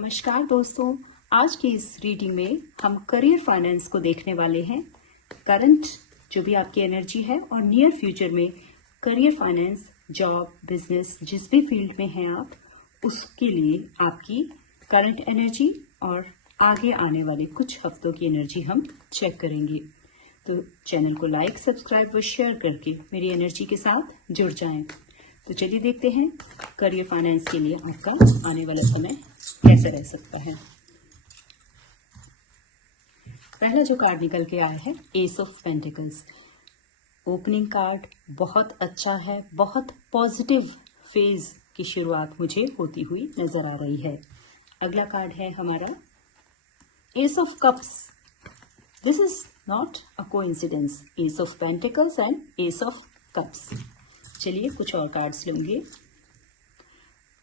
नमस्कार दोस्तों, आज की इस रीडिंग में हम करियर फाइनेंस को देखने वाले हैं। करंट जो भी आपकी एनर्जी है और नियर फ्यूचर में करियर फाइनेंस, जॉब, बिजनेस, जिस भी फील्ड में हैं आप, उसके लिए आपकी करंट एनर्जी और आगे आने वाले कुछ हफ्तों की एनर्जी हम चेक करेंगे। तो चैनल को लाइक, सब्सक्राइब व शेयर करके मेरी एनर्जी के साथ जुड़ जाएं। तो चलिए देखते हैं करियर फाइनेंस के लिए आपका आने वाला समय कैसे रह सकता है। पहला जो कार्ड निकल के आया है, S of pentacles. Opening card बहुत अच्छा है, बहुत पॉजिटिव फेज की शुरुआत मुझे होती हुई नजर आ रही है। अगला कार्ड है हमारा S of cups. This is not a coincidence, S of pentacles and S of cups. चलिए कुछ और कार्ड्स लेंगे।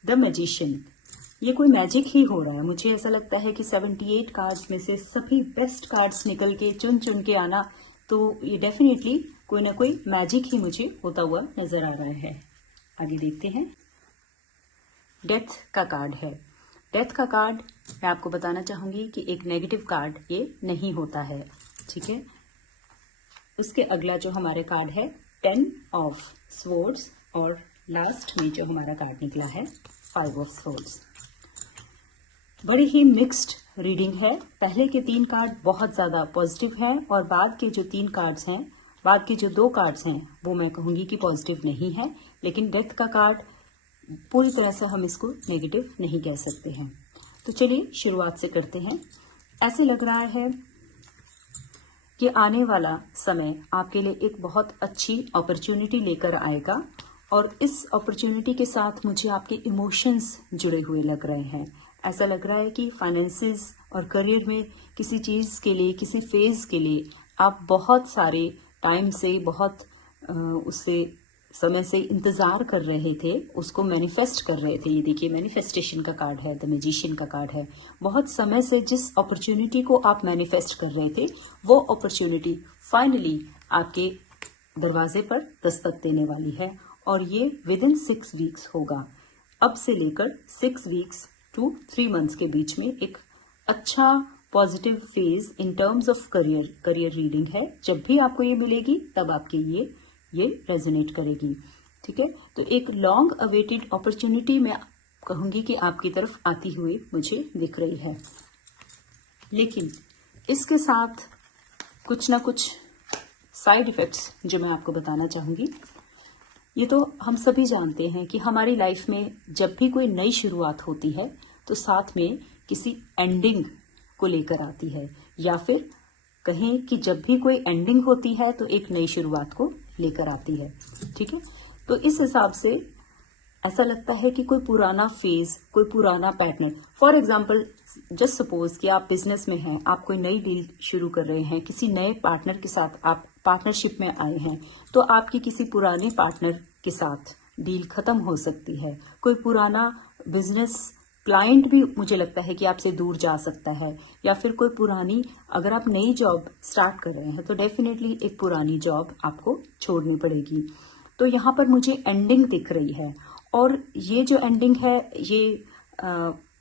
द मैजिशियन, ये कोई मैजिक ही हो रहा है। मुझे ऐसा लगता है कि 78 कार्ड्स में से सभी बेस्ट कार्ड्स निकल के चुन चुन के आना, तो ये डेफिनेटली कोई ना कोई मैजिक ही मुझे होता हुआ नजर आ रहा है। आगे देखते हैं। डेथ का कार्ड है। डेथ का कार्ड मैं आपको बताना चाहूंगी कि एक नेगेटिव कार्ड ये नहीं होता है, ठीक है। उसके अगला जो हमारे कार्ड है 10 ऑफ स्वॉर्ड्स और लास्ट में जो हमारा कार्ड निकला है 5 ऑफ स्वॉर्ड्स। बड़ी ही मिक्स्ड रीडिंग है। पहले के 3 कार्ड बहुत ज़्यादा पॉजिटिव है और बाद के जो 3 कार्ड्स हैं, बाद के जो 2 कार्ड्स हैं वो मैं कहूँगी कि पॉजिटिव नहीं है, लेकिन डेथ का कार्ड पूरी तरह से हम इसको नेगेटिव नहीं कह सकते हैं। तो चलिए शुरुआत से करते हैं। ऐसे लग रहा है कि आने वाला समय आपके लिए एक बहुत अच्छी अपॉर्चुनिटी लेकर आएगा और इस अपॉर्चुनिटी के साथ मुझे आपके इमोशंस जुड़े हुए लग रहे हैं। ऐसा लग रहा है कि फाइनेंसेस और करियर में किसी चीज़ के लिए, किसी फेज के लिए आप बहुत सारे टाइम से, बहुत उससे समय से इंतज़ार कर रहे थे, उसको मैनिफेस्ट कर रहे थे। ये देखिए मैनिफेस्टेशन का कार्ड है, द मैजिशियन का कार्ड है। बहुत समय से जिस अपॉर्चुनिटी को आप मैनिफेस्ट कर रहे थे, वो अपॉर्चुनिटी फाइनली आपके दरवाजे पर दस्तक देने वाली है और ये विद इन 6 वीक्स होगा। अब से लेकर 6 वीक्स टू 3 मंथ्स के बीच में एक अच्छा positive phase in terms of career reading है। जब भी आपको ये मिलेगी तब आपके ये रेजोनेट करेगी, ठीक है। तो एक लॉन्ग अवेटेड अपॉर्चुनिटी मैं कहूंगी कि आपकी तरफ आती हुई मुझे दिख रही है, लेकिन इसके साथ कुछ ना कुछ साइड इफेक्ट्स जो मैं आपको बताना चाहूंगी। ये तो हम सभी जानते हैं कि हमारी लाइफ में जब भी कोई नई शुरुआत होती है तो साथ में किसी एंडिंग को लेकर आती है, या फिर कहें कि जब भी कोई एंडिंग होती है तो एक नई शुरुआत को लेकर आती है, ठीक है। तो इस हिसाब से ऐसा लगता है कि कोई पुराना फेज, कोई पुराना pattern, for example just suppose कि आप बिजनेस में हैं, आप कोई नई डील शुरू कर रहे हैं, किसी नए पार्टनर के साथ आप पार्टनरशिप में आए हैं, तो आपकी किसी पुराने पार्टनर के साथ डील खत्म हो सकती है। कोई पुराना बिजनेस क्लाइंट भी मुझे लगता है कि आपसे दूर जा सकता है, या फिर कोई पुरानी, अगर आप नई जॉब स्टार्ट कर रहे हैं तो डेफिनेटली एक पुरानी जॉब आपको छोड़नी पड़ेगी। तो यहाँ पर मुझे एंडिंग दिख रही है और ये जो एंडिंग है ये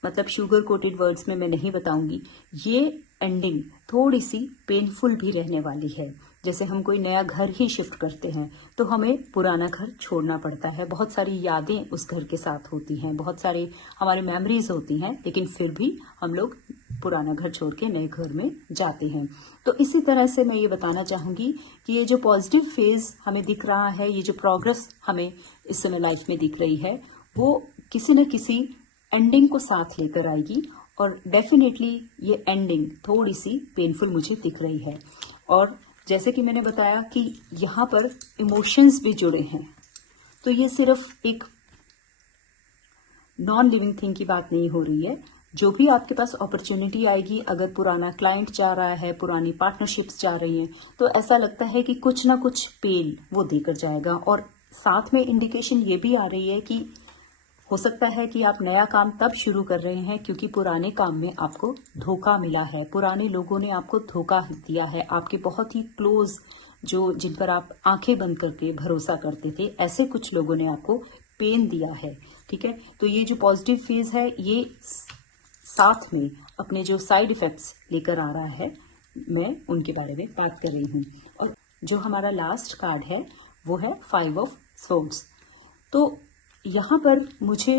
मतलब शुगर कोटेड वर्ड्स में मैं नहीं बताऊंगी। ये एंडिंग थोड़ी सी पेनफुल भी रहने वाली है। जैसे हम कोई नया घर ही शिफ्ट करते हैं तो हमें पुराना घर छोड़ना पड़ता है, बहुत सारी यादें उस घर के साथ होती हैं, बहुत सारे हमारे मेमोरीज होती हैं, लेकिन फिर भी हम लोग पुराना घर छोड़ के नए घर में जाते हैं। तो इसी तरह से मैं ये बताना चाहूंगी कि ये जो पॉजिटिव फेज हमें दिख रहा है, ये जो प्रोग्रेस हमें इस समय लाइफ में दिख रही है, वो किसी न किसी एंडिंग को साथ लेकर आएगी और डेफिनेटली ये एंडिंग थोड़ी सी पेनफुल मुझे दिख रही है। और जैसे कि मैंने बताया कि यहाँ पर इमोशंस भी जुड़े हैं, तो ये सिर्फ एक नॉन लिविंग थिंग की बात नहीं हो रही है। जो भी आपके पास अपॉर्चुनिटी आएगी, अगर पुराना क्लाइंट जा रहा है, पुरानी पार्टनरशिप्स जा रही हैं, तो ऐसा लगता है कि कुछ ना कुछ पेन वो देकर जाएगा। और साथ में इंडिकेशन ये भी आ रही है कि हो सकता है कि आप नया काम तब शुरू कर रहे हैं क्योंकि पुराने काम में आपको धोखा मिला है, पुराने लोगों ने आपको धोखा दिया है। आपके बहुत ही क्लोज, जो जिन पर आप आंखें बंद करके भरोसा करते थे, ऐसे कुछ लोगों ने आपको पेन दिया है, ठीक है। तो ये जो पॉजिटिव फेज है ये साथ में अपने जो साइड इफ़ेक्ट्स लेकर आ रहा है, मैं उनके बारे में बात कर रही हूँ। और जो हमारा लास्ट कार्ड है वो है 5 ऑफ स्वॉर्ड्स। तो यहाँ पर मुझे,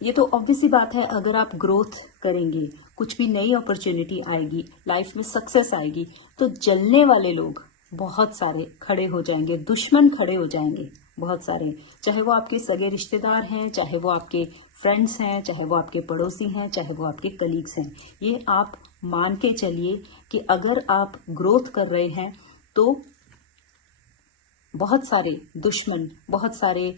ये तो ऑब्वियस सी बात है, अगर आप ग्रोथ करेंगे, कुछ भी नई अपॉर्चुनिटी आएगी, लाइफ में सक्सेस आएगी, तो जलने वाले लोग बहुत सारे खड़े हो जाएंगे, दुश्मन खड़े हो जाएंगे बहुत सारे, चाहे वो आपके सगे रिश्तेदार हैं, चाहे वो आपके फ्रेंड्स हैं, चाहे वो आपके पड़ोसी हैं, चाहे वो आपके कलीग्स हैं। ये आप मान के चलिए कि अगर आप ग्रोथ कर रहे हैं तो बहुत सारे दुश्मन, बहुत सारे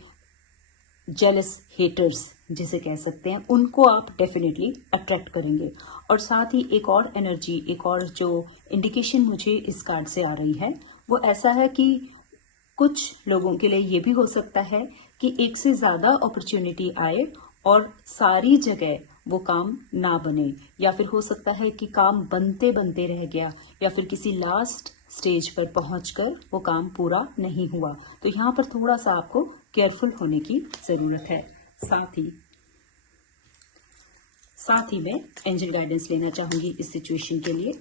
जेलस हेटर्स जिसे कह सकते हैं, उनको आप डेफिनेटली अट्रैक्ट करेंगे। और साथ ही एक और एनर्जी, एक और जो इंडिकेशन मुझे इस कार्ड से आ रही है वो ऐसा है कि कुछ लोगों के लिए ये भी हो सकता है कि एक से ज़्यादा अपॉर्चुनिटी आए और सारी जगह वो काम ना बने, या फिर हो सकता है कि काम बनते बनते रह गया, या फिर किसी लास्ट स्टेज पर पहुंचकर वो काम पूरा नहीं हुआ। तो यहाँ पर थोड़ा सा आपको केयरफुल होने की ज़रूरत है। साथ ही मैं एंजल गाइडेंस लेना चाहूँगी इस सिचुएशन के लिए।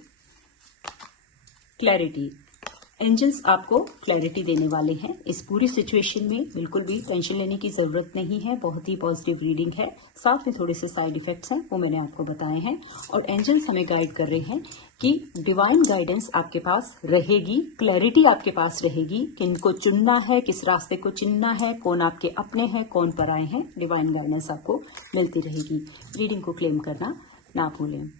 क्लैरिटी, एंजल्स आपको क्लैरिटी देने वाले हैं इस पूरी सिचुएशन में। बिल्कुल भी टेंशन लेने की ज़रूरत नहीं है, बहुत ही पॉजिटिव रीडिंग है। साथ में थोड़े से साइड इफ़ेक्ट्स हैं, वो मैंने आपको बताए हैं। और एंजल्स हमें गाइड कर रहे हैं कि डिवाइन गाइडेंस आपके पास रहेगी, क्लैरिटी आपके पास रहेगी, किनको चुनना है, किस रास्ते को चुनना है, कौन आपके अपने हैं, कौन पराए हैं। डिवाइन गाइडेंस आपको मिलती रहेगी। रीडिंग को क्लेम करना ना भूलें।